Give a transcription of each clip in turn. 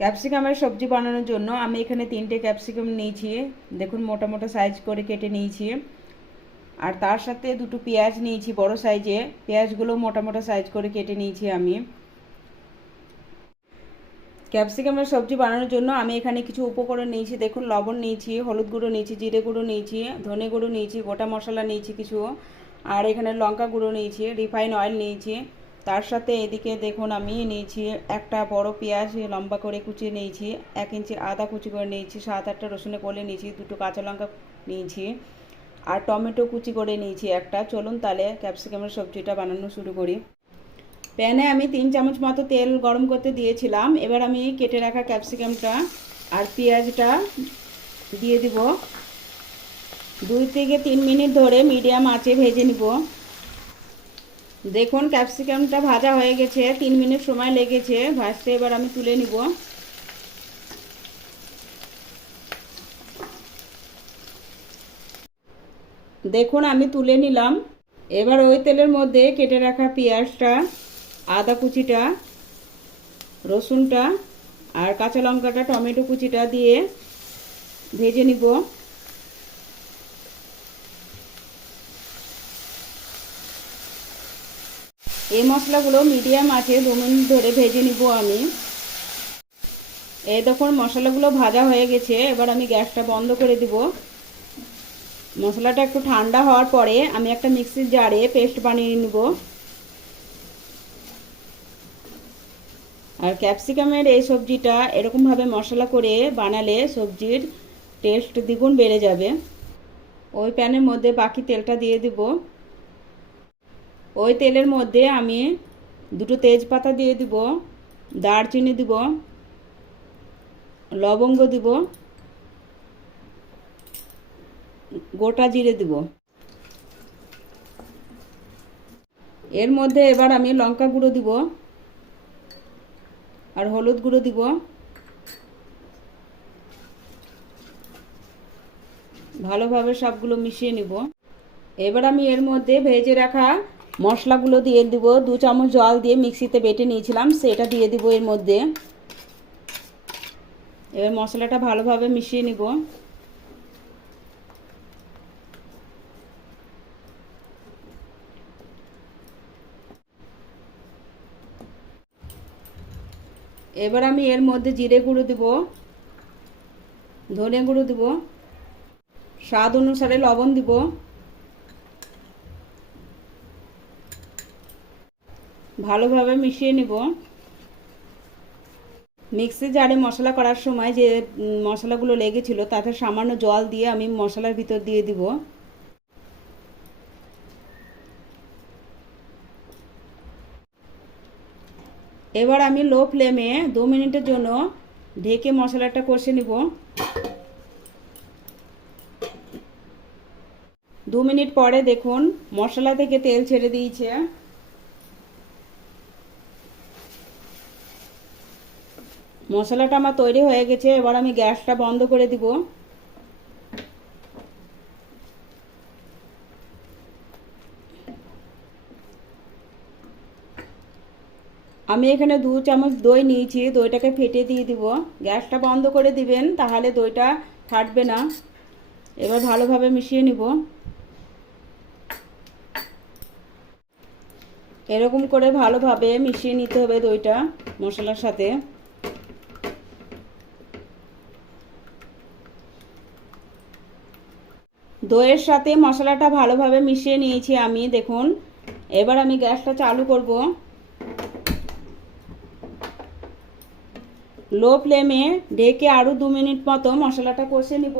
ক্যাপসিকামের সবজি বানানোর জন্য আমি এখানে তিনটে ক্যাপসিকাম নিয়েছি। দেখুন, মোটা মোটা সাইজ করে কেটে নিয়েছি। আর তার সাথে দুটো পেঁয়াজ নিয়েছি, বড় সাইজে পেঁয়াজগুলো মোটা মোটা সাইজ করে কেটে নিয়েছি আমি। ক্যাপসিকামের সবজি বানানোর জন্য আমি এখানে কিছু উপকরণ নিয়েছি। দেখুন, লবণ নিয়েছি, হলুদ গুঁড়ো নিয়েছি, জিরে গুঁড়ো নিয়েছি, ধনে গুঁড়ো নিয়েছি, গোটা মশলা নিয়েছি কিছু। আর এখানে লঙ্কা গুঁড়ো নিয়েছি, রিফাইন অয়েল নিয়েছি। তার সাথে এদিকে দেখুন, আমি নিয়েছি একটা বড় পেঁয়াজ লম্বা করে কুচিয়ে নিয়েছি, এক ইঞ্চি আদা কুচি করে নিয়েছি, সাত আটটা রসুনে কলে নিয়েছি, দুটো কাঁচা লঙ্কা নিয়েছি আর টমেটো কুচি করে নিয়েছি একটা। চলুন তাহলে ক্যাপসিকামের সবজিটা বানানো শুরু করি। প্যানে আমি তিন চামচ মতো তেল গরম করতে দিয়েছিলাম। এবার আমি কেটে রাখা ক্যাপসিকামটা আর পেঁয়াজটা দিয়ে দিব। দুই থেকে তিন মিনিট ধরে মিডিয়াম আঁচে ভেজে নিব। দেখুন ক্যাপসিকামটা ভাজা হয়ে গেছে, তিন মিনিট সময় লেগেছে। ভাজতে এবার আমি তুলে নিব। দেখুন, আমি তুলে নিলাম। এবার ওই তেলের মধ্যে কেটে রাখা পেঁয়াজটা, আদা কুচিটা, রসুনটা আর কাঁচা লঙ্কাটা, টমেটো কুচিটা দিয়ে ভেজে নিব। এই মশলাগুলো মিডিয়াম আছে দু মিনিট ধরে ভেজে নিব আমি। এই দেখুন, মশলাগুলো ভাজা হয়ে গেছে। এবার আমি গ্যাসটা বন্ধ করে দিব। মশলাটা একটু ঠান্ডা হওয়ার পরে আমি একটা মিক্সির জারে পেস্ট বানিয়ে নেব। আর ক্যাপসিকামের এই সবজিটা এরকমভাবে মশলা করে বানালে সবজির টেস্ট দ্বিগুণ বেড়ে যাবে। ওই প্যানের মধ্যে বাকি তেলটা দিয়ে দিব। ওই তেলের মধ্যে আমি দুটো তেজপাতা দিয়ে দিব, দারচিনি দিব, লবঙ্গ দিব, গোটা জিরে দিব। এর মধ্যে এবার আমি লঙ্কা গুঁড়ো দিব আর হলুদ গুঁড়ো দিব। ভালোভাবে সবগুলো মিশিয়ে নিব। এবার আমি এর মধ্যে ভেজে রাখা মশলাগুলো দিয়ে দিব, দু চামচ জল দিয়ে মিক্সিতে বেটে নিয়েছিলাম, সেটা দিয়ে দিব এর মধ্যে। এবার মশলাটা ভালোভাবে মিশিয়ে নিব। এবার আমি এর মধ্যে জিরে গুঁড়ো দেব, ধনে গুঁড়ো দেব, স্বাদ অনুসারে লবণ দিব। ভালোভাবে মিশিয়ে নিব। মিক্সি জারে মশলা করার সময় যে মশলাগুলো লেগেছিল, তাতে সামান্য জল দিয়ে আমি মশলার ভিতর দিয়ে দিব। এবার আমি লো ফ্লেমে দু মিনিটের জন্য ঢেকে মশলাটা কষে নিব। দু মিনিট পরে দেখুন, মশলা থেকে তেল ছেড়ে দিয়েছে। মশলাটা আমার তৈরি হয়ে গেছে, এবার আমি গ্যাসটা বন্ধ করে দিব। আমি এখানে দু চামচ দই নিয়েছি, দইটাকে ফেটে দিয়ে দিব। গ্যাসটা বন্ধ করে দিবেন, তাহলে দইটা ফাটবে না। এবার ভালোভাবে মিশিয়ে নিব। এরকম করে ভালোভাবে মিশিয়ে নিতে হবে দইটা মশলার সাথে। দইয়ের সাথে মশলাটা ভালোভাবে মিশিয়ে নিয়েছি আমি, দেখুন। এবার আমি গ্যাসটা চালু করব। লো ফ্লেমে ঢেকে আরও দু মিনিট মতো মশলাটা কষে নিব।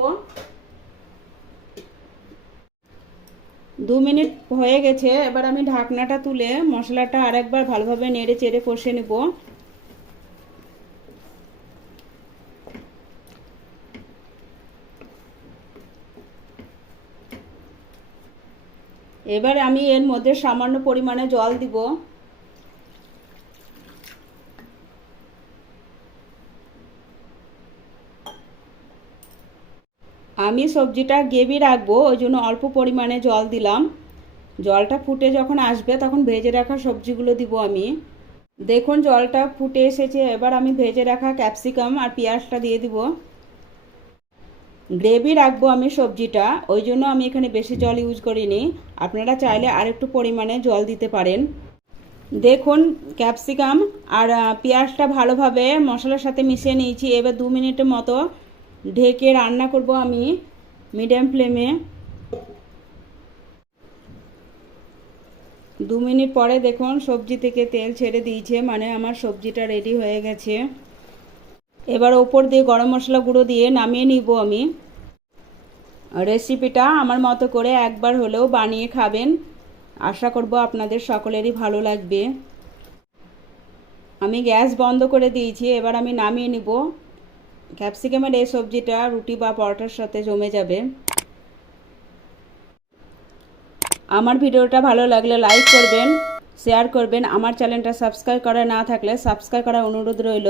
দু মিনিট হয়ে গেছে, এবার আমি ঢাকনাটা তুলে মশলাটা আরেকবার ভালোভাবে নেড়ে চেড়ে কষে নেব। এবার আমি এর মধ্যে সামান্য পরিমাণে জল দিব। আমি সবজিটা গ্রেভি রাখব, ওই জন্য অল্প পরিমাণে জল দিলাম। জলটা ফুটে যখন আসবে, তখন ভেজে রাখা সবজিগুলো দিব আমি। দেখুন, জলটা ফুটে এসেছে, এবার আমি ভেজে রাখা ক্যাপসিকাম আর পেঁয়াজটা দিয়ে দিব। গ্রেভি রাখব আমি সবজিটা, ওই জন্য আমি এখানে বেশি জল ইউজ করিনি। আপনারা চাইলে আরেকটু পরিমাণে জল দিতে পারেন। দেখুন ক্যাপসিকাম আর পেঁয়াজটা ভালোভাবে মশলার সাথে মিশিয়ে নিয়েছি। এবার দু মিনিটের মতো ঢেকে রান্না করব আমি মিডিয়াম ফ্লেমে দু মিনিট পরে দেখুন, সবজি থেকে তেল ছেড়ে দিয়েছে মানে আমার সবজিটা রেডি হয়ে গেছে। এবার ওপর দিয়ে গরম মশলা গুঁড়ো দিয়ে নামিয়ে নিব আমি। রেসিপিটা আমার মতো করে একবার হলেও বানিয়ে খাবেন। আশা করব আপনাদের সকলেরই ভালো লাগবে। আমি গ্যাস বন্ধ করে দিয়েছি, এবার আমি নামিয়ে নিব। ক্যাপসিকামের এই সবজিটা রুটি বা পরোটার সাথে জমে যাবে। আমার ভিডিওটা ভালো লাগলে লাইক করবেন, শেয়ার করবেন। আমার চ্যানেলটা সাবস্ক্রাইব করা না থাকলে সাবস্ক্রাইব করার অনুরোধ রইল।